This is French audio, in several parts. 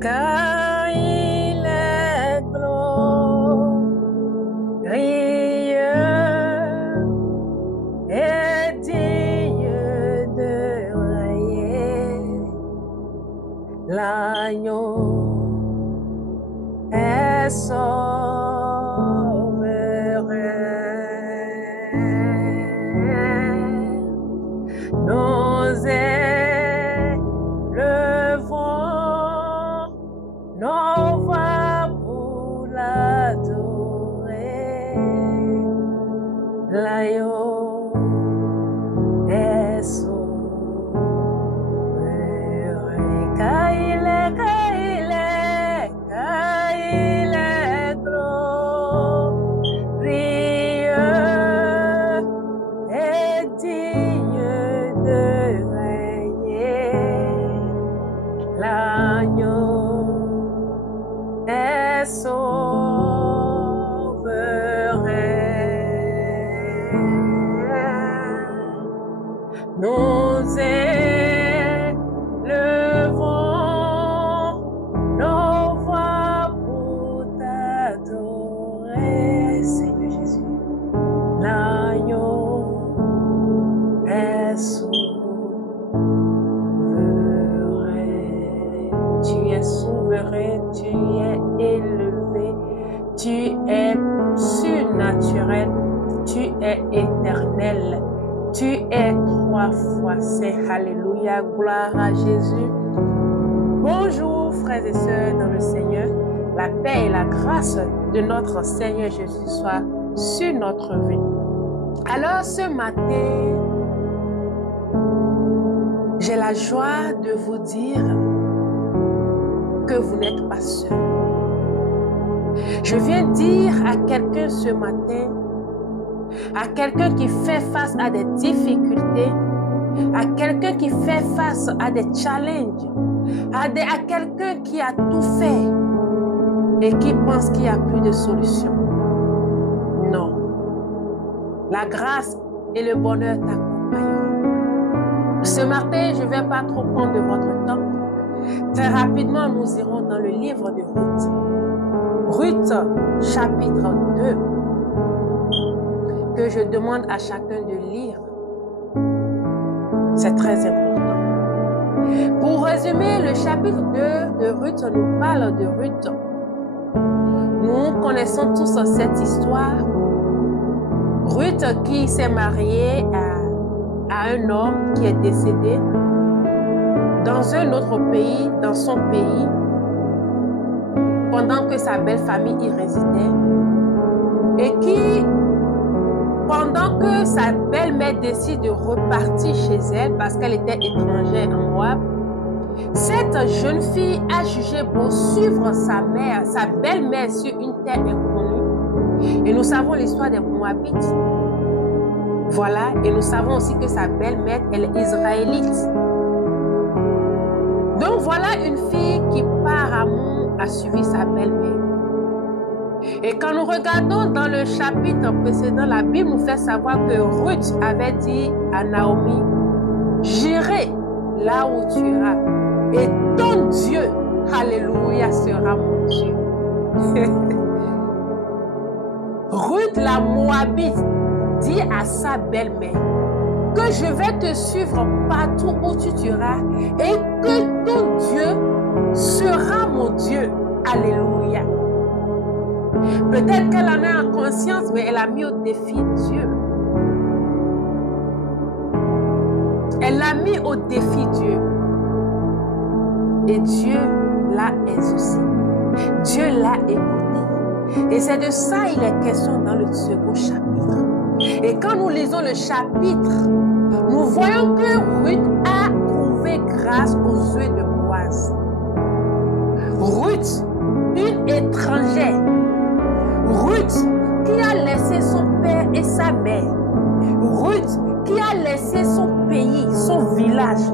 car il est glorieux et digne de régner. L'agneau est souverain. Nous élevons nos voix pour l'adorer. L'agneau est souverain. Car il est glorieux et digne de régner. L'agneau est souverain. Nous élevons nos voix pour t'adorer, Seigneur Jésus. L'agneau est souverain. Tu es souverain, tu es élevé, tu es surnaturel, tu es éternel, tu es trois fois saint. Alléluia, gloire à Jésus. Bonjour frères et sœurs dans le Seigneur, la paix et la grâce de notre Seigneur Jésus soit sur notre vie. Alors ce matin, j'ai la joie de vous dire que vous n'êtes pas seul. Je viens dire à quelqu'un ce matin, à quelqu'un qui fait face à des difficultés, à quelqu'un qui fait face à des challenges, à quelqu'un qui a tout fait et qui pense qu'il n'y a plus de solution. Non. La grâce et le bonheur t'accompagneront. Ce matin, je ne vais pas trop prendre de votre temps. Très rapidement, nous irons dans le livre de Ruth. Ruth, chapitre 2, que je demande à chacun de lire. C'est très important. Pour résumer, le chapitre 2 de Ruth nous parle de Ruth. Nous connaissons tous cette histoire. Ruth qui s'est mariée à un homme qui est décédé dans un autre pays, dans son pays, pendant que sa belle famille y résidait, et qui, pendant que sa belle-mère décide de repartir chez elle parce qu'elle était étrangère en Moab, cette jeune fille a jugé bon suivre sa mère, sa belle-mère sur une terre inconnue. Et nous savons l'histoire des Moabites. Voilà, et nous savons aussi que sa belle-mère, elle est israélite. Donc voilà une fille qui par amour a suivi sa belle-mère. Et quand nous regardons dans le chapitre précédent, la Bible nous fait savoir que Ruth avait dit à Naomi, j'irai là où tu iras, et ton Dieu, alléluia, sera mon Dieu. Ruth la Moabite dit à sa belle-mère que je vais te suivre partout où tu iras et que ton Dieu sera mon Dieu. Alléluia. Peut-être qu'elle en a en conscience, mais elle a mis au défi Dieu. Elle l'a mis au défi Dieu. Et Dieu l'a exaucé. Dieu l'a écouté. Et c'est de ça il est question dans le second chapitre. Et quand nous lisons le chapitre, nous voyons que Ruth a trouvé grâce aux yeux de Boaz. Ruth, une étrangère. Ruth qui a laissé son père et sa mère. Ruth qui a laissé son pays, son village.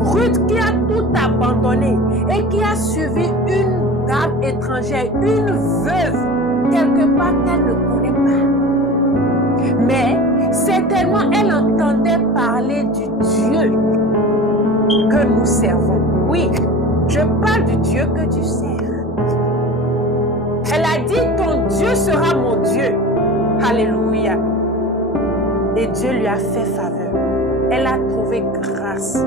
Ruth qui a tout abandonné et qui a suivi une dame étrangère, une veuve, quelque part qu'elle ne connaît pas. Mais certainement elle entendait parler du Dieu que nous servons. Oui, Je parle du Dieu que tu sers. Elle a dit, ton Dieu sera mon Dieu. Alléluia. Et Dieu lui a fait faveur. Elle a trouvé grâce.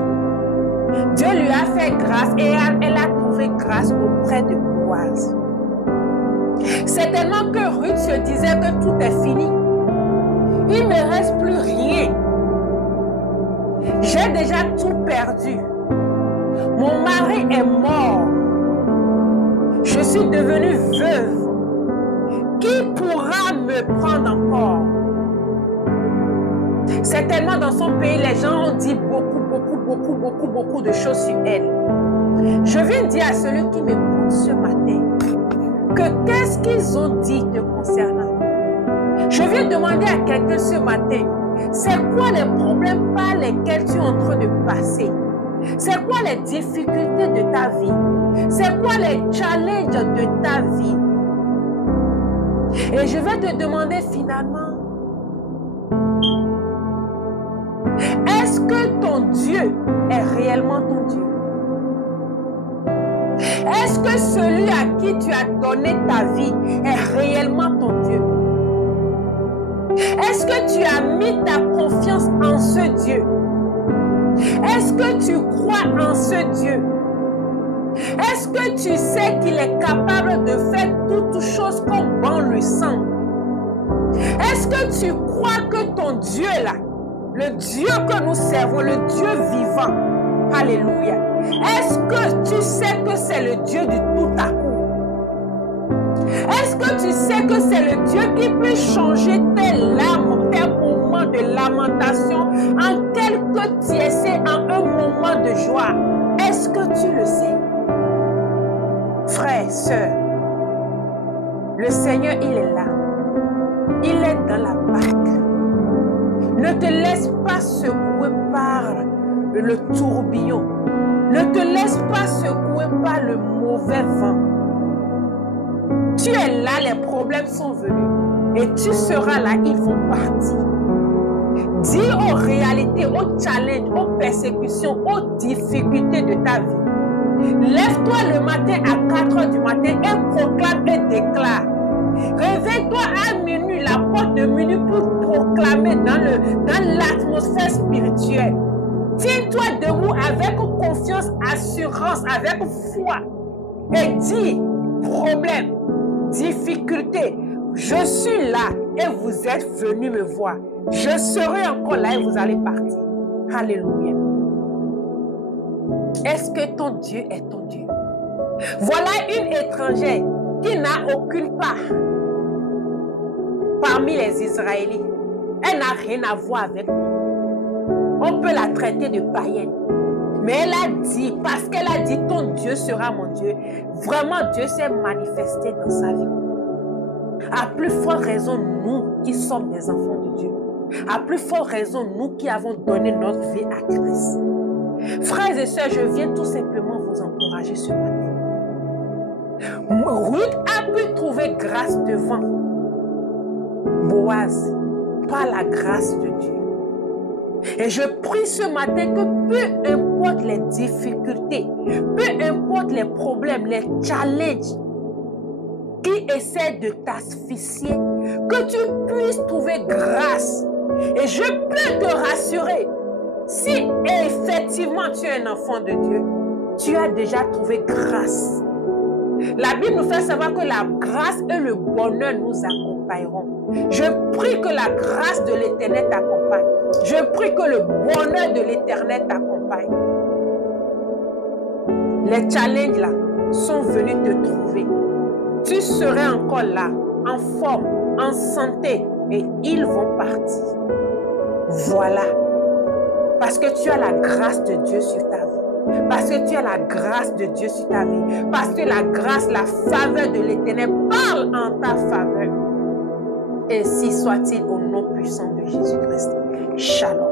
Dieu lui a fait grâce et elle a trouvé grâce auprès de Boaz. Certainement que Ruth se disait que tout est fini. Il ne me reste plus rien. J'ai déjà tout perdu. Mon mari est mort. Je suis devenue veuve. Qui pourra me prendre encore? Certainement dans son pays, les gens ont dit beaucoup de choses sur elle. Je viens dire à celui qui m'écoute ce matin que qu'est-ce qu'ils ont dit te concernant? Je viens demander à quelqu'un ce matin, c'est quoi les problèmes par lesquels tu es en train de passer? C'est quoi les difficultés de ta vie? C'est quoi les challenges de ta vie? Et je vais te demander finalement, est-ce que ton Dieu est réellement ton Dieu? Est-ce que celui à qui tu as donné ta vie est réellement ton Dieu? Est-ce que tu as mis ta confiance en ce Dieu? Est-ce que tu crois en ce Dieu? Est-ce que tu sais qu'il est capable de faire toutes choses comme bon lui semble? Est-ce que tu crois que ton Dieu là, le Dieu que nous servons, le Dieu vivant, alléluia, est-ce que tu sais que c'est le Dieu du tout à coup? Est-ce que tu sais que c'est le Dieu qui peut changer tes larmes, tes moments de lamentation en quelques tiessées, en un moment de joie? Est-ce que tu le sais? Frère, sœur, le Seigneur, il est là. Il est dans la barque. Ne te laisse pas secouer par le tourbillon. Ne te laisse pas secouer par le mauvais vent. Tu es là, les problèmes sont venus. Et tu seras là, ils vont partir. Dis aux réalités, aux challenges, aux persécutions, aux difficultés de ta vie. Lève-toi le matin à 4 heures du matin et proclame et déclare. Réveille-toi à minuit, la porte de minuit, pour proclamer dans l'atmosphère spirituelle. Tiens-toi debout avec confiance, assurance, avec foi. Et dis, problème, difficulté, je suis là et vous êtes venus me voir. Je serai encore là et vous allez partir. Alléluia. Est-ce que ton Dieu est ton Dieu? Voilà une étrangère qui n'a aucune part parmi les Israélites. Elle n'a rien à voir avec nous. On peut la traiter de païenne. Mais elle a dit, parce qu'elle a dit, ton Dieu sera mon Dieu, vraiment Dieu s'est manifesté dans sa vie. À plus forte raison, nous qui sommes des enfants de Dieu. À plus forte raison, nous qui avons donné notre vie à Christ. Frères et sœurs, je viens tout simplement vous encourager ce matin. Ruth a pu trouver grâce devant Boaz par la grâce de Dieu. Et je prie ce matin que peu importe les difficultés, peu importe les problèmes, les challenges qui essaient de t'asphyxier, que tu puisses trouver grâce. Et je peux te rassurer, si effectivement tu es un enfant de Dieu, tu as déjà trouvé grâce. La Bible nous fait savoir que la grâce et le bonheur nous accompagneront. Je prie que la grâce de l'Éternel t'accompagne. Je prie que le bonheur de l'Éternel t'accompagne. Les challenges là sont venus te trouver. Tu serais encore là, en forme, en santé, et ils vont partir. Voilà. Parce que tu as la grâce de Dieu sur ta vie. Parce que tu as la grâce de Dieu sur ta vie. Parce que la grâce, la faveur de l'Éternel parle en ta faveur. Ainsi soit-il au nom puissant de Jésus-Christ. Shalom.